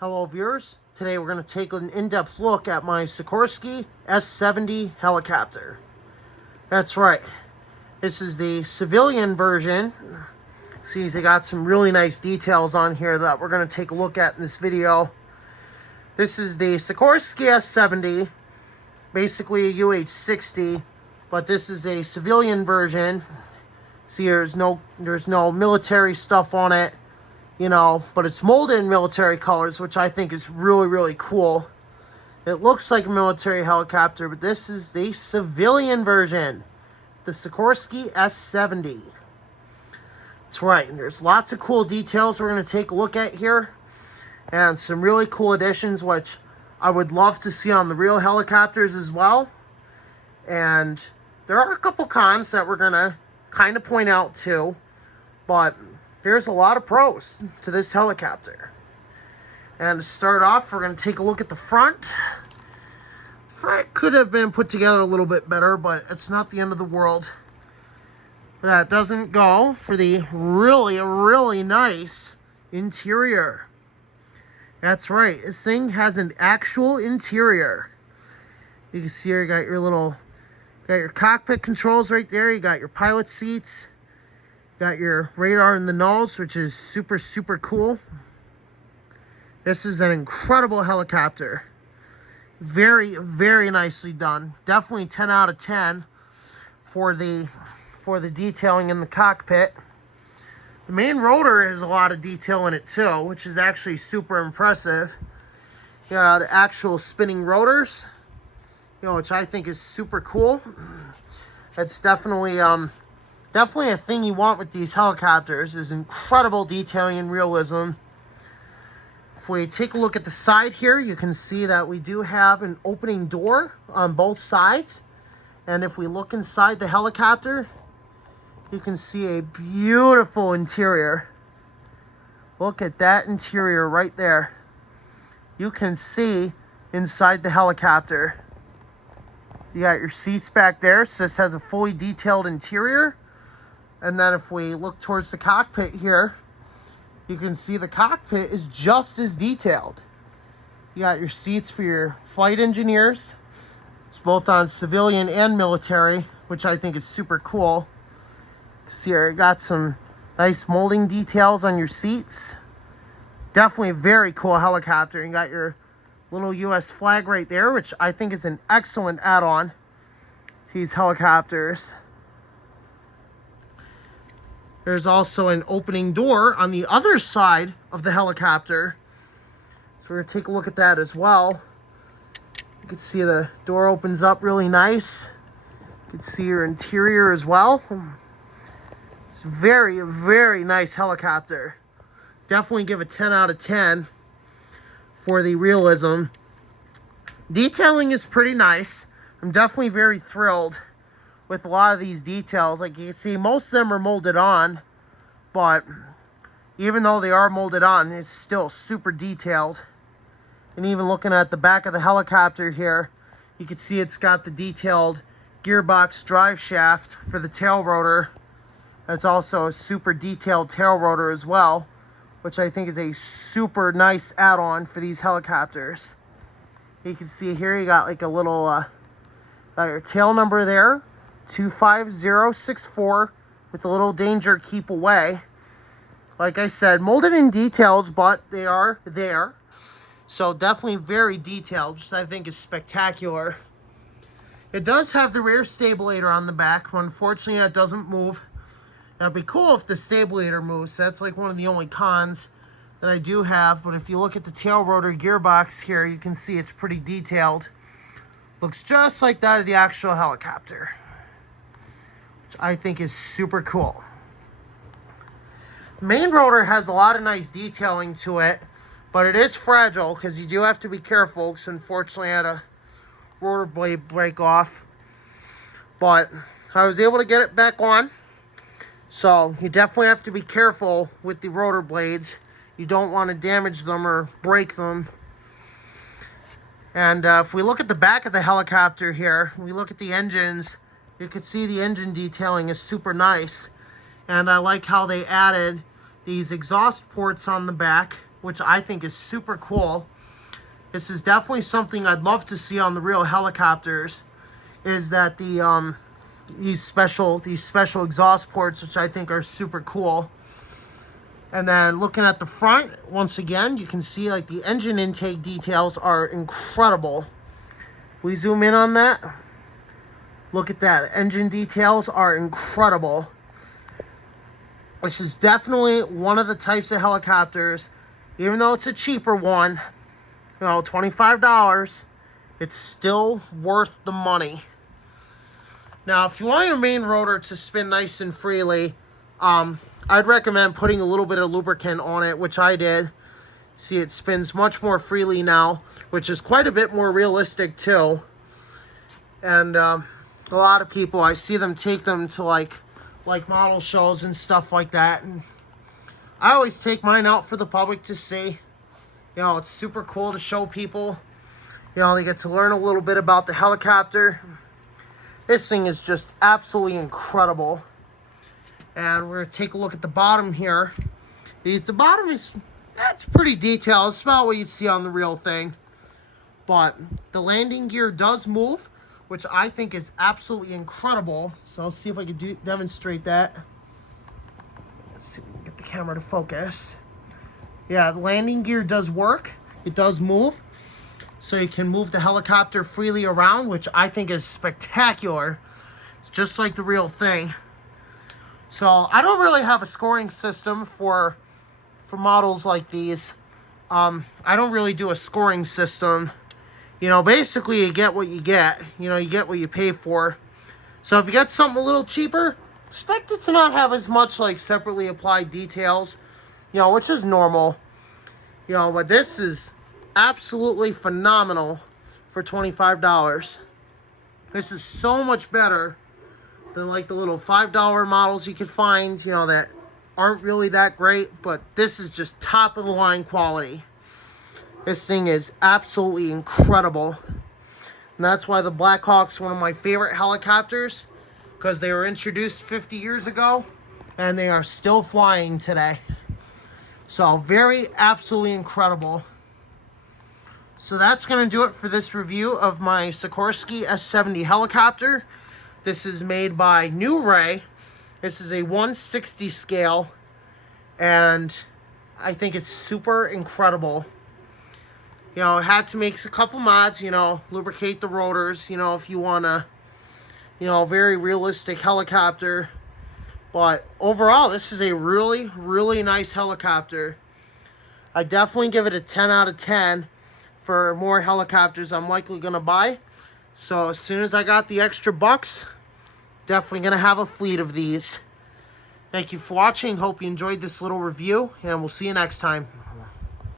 Hello viewers, today we're going to take an in-depth look at my Sikorsky S-70 helicopter. That's right, this is the civilian version. See, they got some really nice details on here that we're going to take a look at in this video. This is the Sikorsky S-70, basically a UH-60, but this is a civilian version. See, there's no military stuff on it. You know, but it's molded in military colors, which I think is really cool. It looks like a military helicopter, but this is the civilian version. It's the Sikorsky S-70. That's right, and there's lots of cool details we're going to take a look at here. And some really cool additions, which I would love to see on the real helicopters as well. And there are a couple cons that we're going to kind of point out too. But there's a lot of pros to this helicopter. And to start off, we're going to take a look at the front. The front could have been put together a little bit better, but it's not the end of the world. That doesn't go for the really nice interior. That's right, this thing has an actual interior. You can see here, you got your cockpit controls right there. You got your pilot seats. Got your radar in the nose, which is super cool. This is an incredible helicopter. Very nicely done. Definitely 10 out of 10 for the detailing in the cockpit. The main rotor has a lot of detail in it too, which is actually super impressive. You got actual spinning rotors, which I think is super cool. That's definitely a thing you want with these helicopters, is incredible detailing and realism. If we take a look at the side here, you can see that we do have an opening door on both sides. And if we look inside the helicopter, you can see a beautiful interior. Look at that interior right there. You can see inside the helicopter. You got your seats back there, so this has a fully detailed interior. And then if we look towards the cockpit here, you can see the cockpit is just as detailed. You got your seats for your flight engineers. It's both on civilian and military, which I think is super cool. See here, you got some nice molding details on your seats. Definitely a very cool helicopter. You got your little US flag right there, which I think is an excellent add-on to these helicopters. There's also an opening door on the other side of the helicopter. So we're going to take a look at that as well. You can see the door opens up really nice. You can see your interior as well. It's a very nice helicopter. Definitely give a 10 out of 10 for the realism. Detailing is pretty nice. I'm definitely very thrilled with a lot of these details. Like you can see, most of them are molded on, but even though they are molded on, it's still super detailed. And even looking at the back of the helicopter here, you can see it's got the detailed gearbox drive shaft for the tail rotor. That's also a super detailed tail rotor as well, which I think is a super nice add-on for these helicopters. You can see here, you got like a little got your tail number there, 25064, with a little danger keep away. Like I said, molded in details, but they are there. So definitely very detailed, which I think is spectacular. It does have the rear stabilizer on the back. Unfortunately, it doesn't move. It'd be cool if the stabilizer moves. That's like one of the only cons that I do have. But if you look at the tail rotor gearbox here, you can see it's pretty detailed. Looks just like that of the actual helicopter, which I think is super cool. Main rotor has a lot of nice detailing to it, but it is fragile because you do have to be careful, because unfortunately I had a rotor blade break off. But I was able to get it back on. So you definitely have to be careful with the rotor blades. You don't want to damage them or break them. And if we look at the back of the helicopter here, we look at the engines, you can see the engine detailing is super nice. And I like how they added these exhaust ports on the back, which I think is super cool. This is definitely something I'd love to see on the real helicopters, is that these special exhaust ports, which I think are super cool. And then looking at the front, once again, you can see like the engine intake details are incredible. If we zoom in on that, look at that. The engine details are incredible. This is definitely one of the types of helicopters, even though it's a cheaper one, you know, $25, it's still worth the money. Now, if you want your main rotor to spin nice and freely, I'd recommend putting a little bit of lubricant on it, which I did. See, it spins much more freely now, which is quite a bit more realistic too. And a lot of people, I see them take them to like model shows and stuff like that. And I always take mine out for the public to see. You know, it's super cool to show people. You know, they get to learn a little bit about the helicopter. This thing is just absolutely incredible. And we're going to take a look at the bottom here. The bottom that's pretty detailed. It's about what you'd see on the real thing. But the landing gear does move, which I think is absolutely incredible. So I'll see if I can demonstrate that. Let's see if we can get the camera to focus. Yeah, the landing gear does work. It does move. So you can move the helicopter freely around, which I think is spectacular. It's just like the real thing. So I don't really have a scoring system for models like these. I don't really do a scoring system. You know, basically you get what you get. You know, you get what you pay for. So if you get something a little cheaper, expect it to not have as much like separately applied details, you know, which is normal. You know, but this is absolutely phenomenal for $25. This is so much better than like the little $5 models you could find, you know, that aren't really that great, but this is just top of the line quality. This thing is absolutely incredible. And that's why the Black Hawk's one of my favorite helicopters, because they were introduced 50 years ago and they are still flying today. So very absolutely incredible. So that's going to do it for this review of my Sikorsky S-70 helicopter. This is made by New Ray. This is a 1/60 scale, and I think it's super incredible. You know, I had to make a couple mods, you know, lubricate the rotors, you know, if you want a, you know, very realistic helicopter. But overall, this is a really, really nice helicopter. I definitely give it a 10 out of 10 for more helicopters I'm likely going to buy. So as soon as I got the extra bucks, definitely going to have a fleet of these. Thank you for watching. Hope you enjoyed this little review, and we'll see you next time.